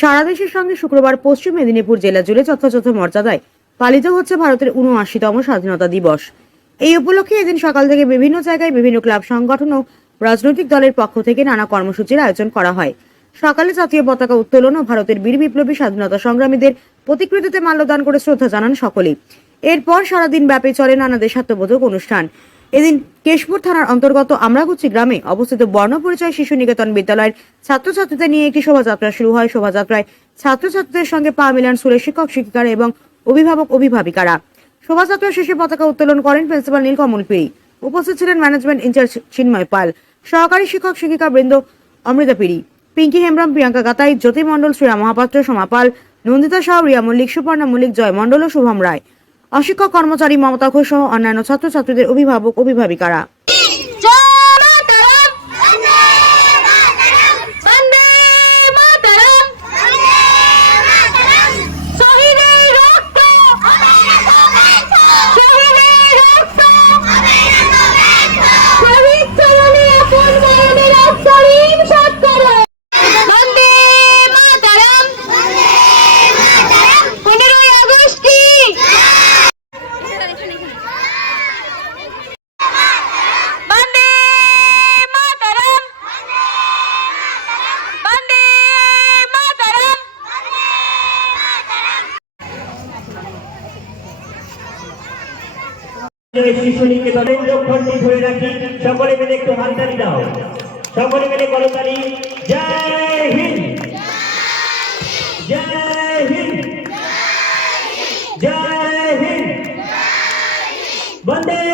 সারা দেশের সঙ্গে শুক্রবার পশ্চিম মেদিনীপুর জেলা জুড়ে যথাযথ মর্যাদায় পালিত হচ্ছে ভারতের উনআশিতম স্বাধীনতা দিবস। এই উপলক্ষে এদিন সকাল থেকে বিভিন্ন জায়গায় বিভিন্ন ক্লাব সংগঠন ও রাজনৈতিক দলের পক্ষ থেকে নানা কর্মসূচির আয়োজন করা হয়। সকালে জাতীয় পতাকা উত্তোলন ও ভারতের বীর বিপ্লবী স্বাধীনতা সংগ্রামীদের প্রতিকৃতিতে মাল্যদান করে শ্রদ্ধা জানান সকলেই। এরপর সারাদিন ব্যাপী চলে নানা দেশাত্মবোধক অনুষ্ঠান। এদিন কেশপুর থানার অন্তর্গত আমরাগুচি গ্রামে অবস্থিত বর্ণপরিচয় শিশু নিকেতন বিদ্যালয়ের ছাত্রছাত্রীদের নিয়ে একটি শোভাযাত্রা শুরু হয়। শোভাযাত্রায় ছাত্রছাত্রীদের সঙ্গে পা মিলান স্কুলের শিক্ষক, শিক্ষিকারা এবং অভিভাবক, অভিভাবিকারা। শোভাযাত্রা শেষে পতাকা উত্তোলন করেন প্রিন্সিপাল নীলকমল পিড়ি উপস্থিত ছিলেন ম্যানেজমেন্ট ইনচার্জ চিন্ময় পাল, সহকারী শিক্ষক, শিক্ষিকা বৃন্দ অমৃতা পিড়ি, পিঙ্কি হেমব্রম, প্রিয়াঙ্কা গাতাই, জ্যোতি মণ্ডল শ্রীরাম মহাপাত্র সমাপাল নন্দিতা সাহা, রিয়া মল্লিক, সুপর্ণা মল্লিক, জয় মণ্ডল ও শুভম রায়। অশিক্ষক কর্মচারী মমতা ঘোষ সহ অন্যান্য ছাত্রছাত্রীদের অভিভাবক অভিভাবিকারা শিশুনিকেতনের লক্ষণটি ধরে রাখি। সকলে মিলে একটু হাততালি দাও। সকলে মিলে করতালি জয় হিন্দ! জয় হিন্দ! জয় হিন্দ! বন্দে